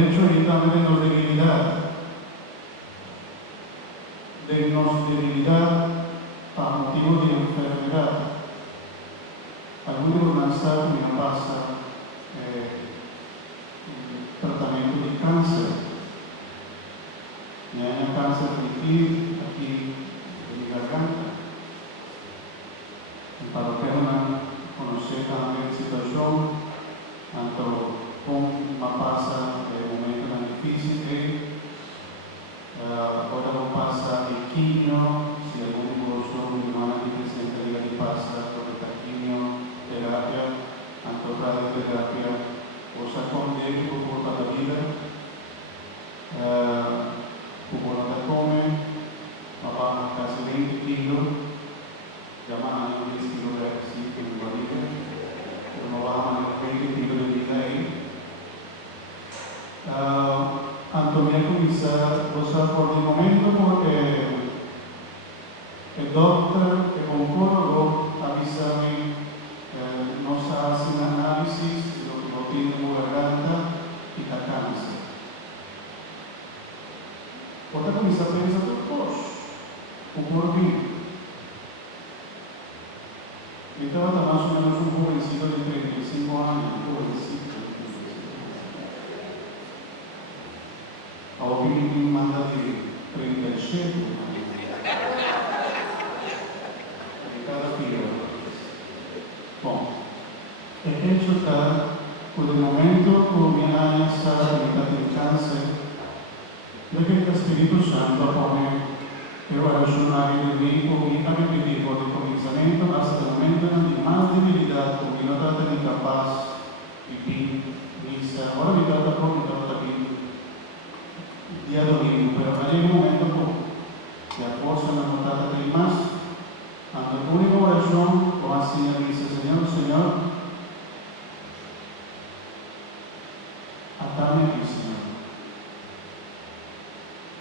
derecho y también denos debilidad. Denos debilidad a motivo de enfermedad. Algunos no saben que no pasa tratamiento de cáncer. Y hay cáncer aquí en mi garganta. Para que una conocer también la situación, tanto con una pasa de momento difícil, ahora no pasa de quimio, si algún evolución de una presente de pasa, porque está quimio, terapia, tanto radioterapia, o sea, con de por toda la vida, como no come, papá casi 20 kilos. Llama a 10 kilos de así que me barriga, pero no baja a 20 kilos de vida ahí. Antonio comienza a usar por el momento porque el doctor, el oncólogo, avisa no se hace un análisis de lo que no tiene en la garganta y está cáncer. Porque comienza a pensar un morfín. Estaba más o menos un jovencito de 35 años, un jovencito. Ahora me manda de 37 de cada fila. Bom, el hecho está, por el momento, como mi aña está de cáncer, de que el Espíritu Santo pone eu relacionario de mí con mi apetitivo de comenzamiento hasta el momento de más debilidad, porque no trata de capaz, vivir, misa, ahora me trata bien, día domingo, pero hay un momento que a fuerza no trata de más, ante la única oración, o así me dice, Señor, atame aquí, Señor.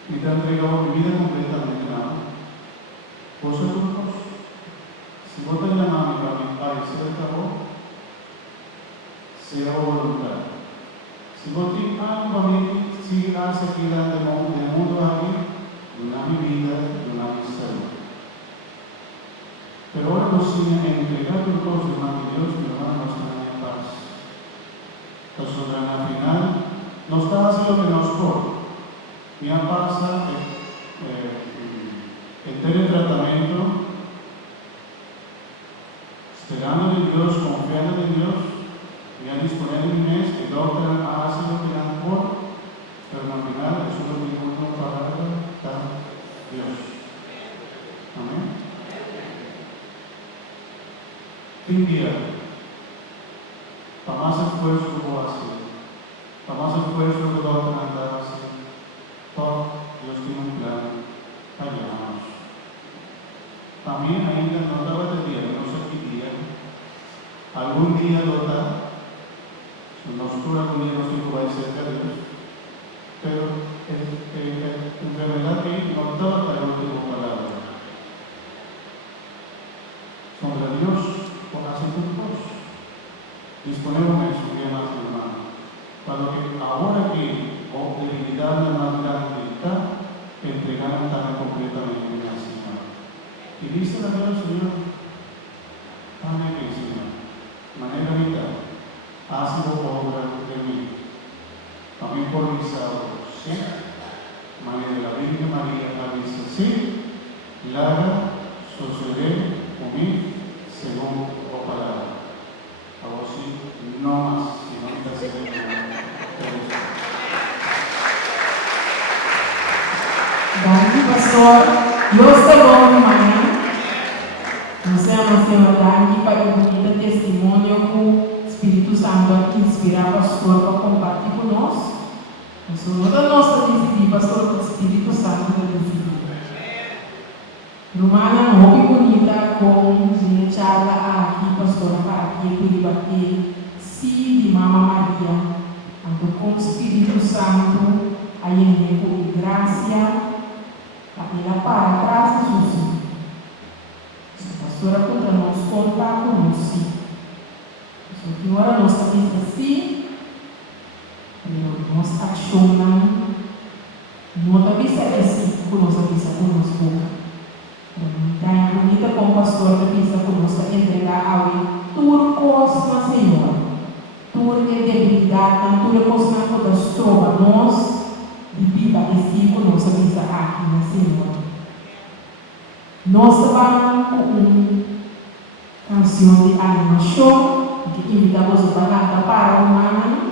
Y te ha entregado mi vida completamente, ¿no? Vosotros, si vos te llamás para mi Padre, se acabó, sea voluntad. Si vos tienes algo para mí, si hace que la del mundo aquí, una mi vida, una mi salud. Pero ahora nos sigue entregar por todos los demás de Dios, mi hermano, nos da en paz. La soberana final nos está haciendo que nos corre. Mi pasa el teletratamiento, esperando en Dios, confiando en Dios, ya disponiendo un mes, el doctor hace lo que dan por, pero al final es una única palabra de Dios. Amén. Fin día, para más esfuerzo que puedo hacer, para más esfuerzo que el doctor anda haciendo. Dios tiene un plan para ayudarnos. También ainda no estaba de día, no sé qué día. Algún día lo da. Nos cura con Dios y va a ser de Dios. Pero en realidad que no estaba para la última palabra. Sobre Dios, por hacer juntos. Disponemos de su bien más hermano. Para que ahora que debilidad más grande está, entregaron tan completamente al Señor. Y dice la Dios, Señor, dame que Señor, manera vital, ha sido obra de mí. También por mis ahorros, ¿sí? María de la Virgen María ha dicho, sí, Lara, sucede conmigo, según tu palabra. Ahora sí, no más, sino que está siguiendo. Grazie Pastor, io sto domani, non siamo Dani para un bonito testimonio que Espírito Santo inspira Pastor para compartir conosco. Isso não é nossa decidir, Pastor, o Espírito Santo vai decidir. Romana muito bonita com a charla aqui, Pastor, aqui, para debater se de Mama Maria, então com o Espírito Santo, aí em graça. Ela para trás de Jesus. A pastora conta nós contar conosco. A senhora nós também assim. Nossa ação não está vista assim, conosco vista conosco. Então, bonita como pastor da vista conosco entregar ao tudo coisa na Senhor, tudo é debilidade, tudo coisa na toda trova nós de vida assim conosco vista aqui na Senhor. Nós trabalhamos com uma canção de animação que invitamos a cantar para o humano.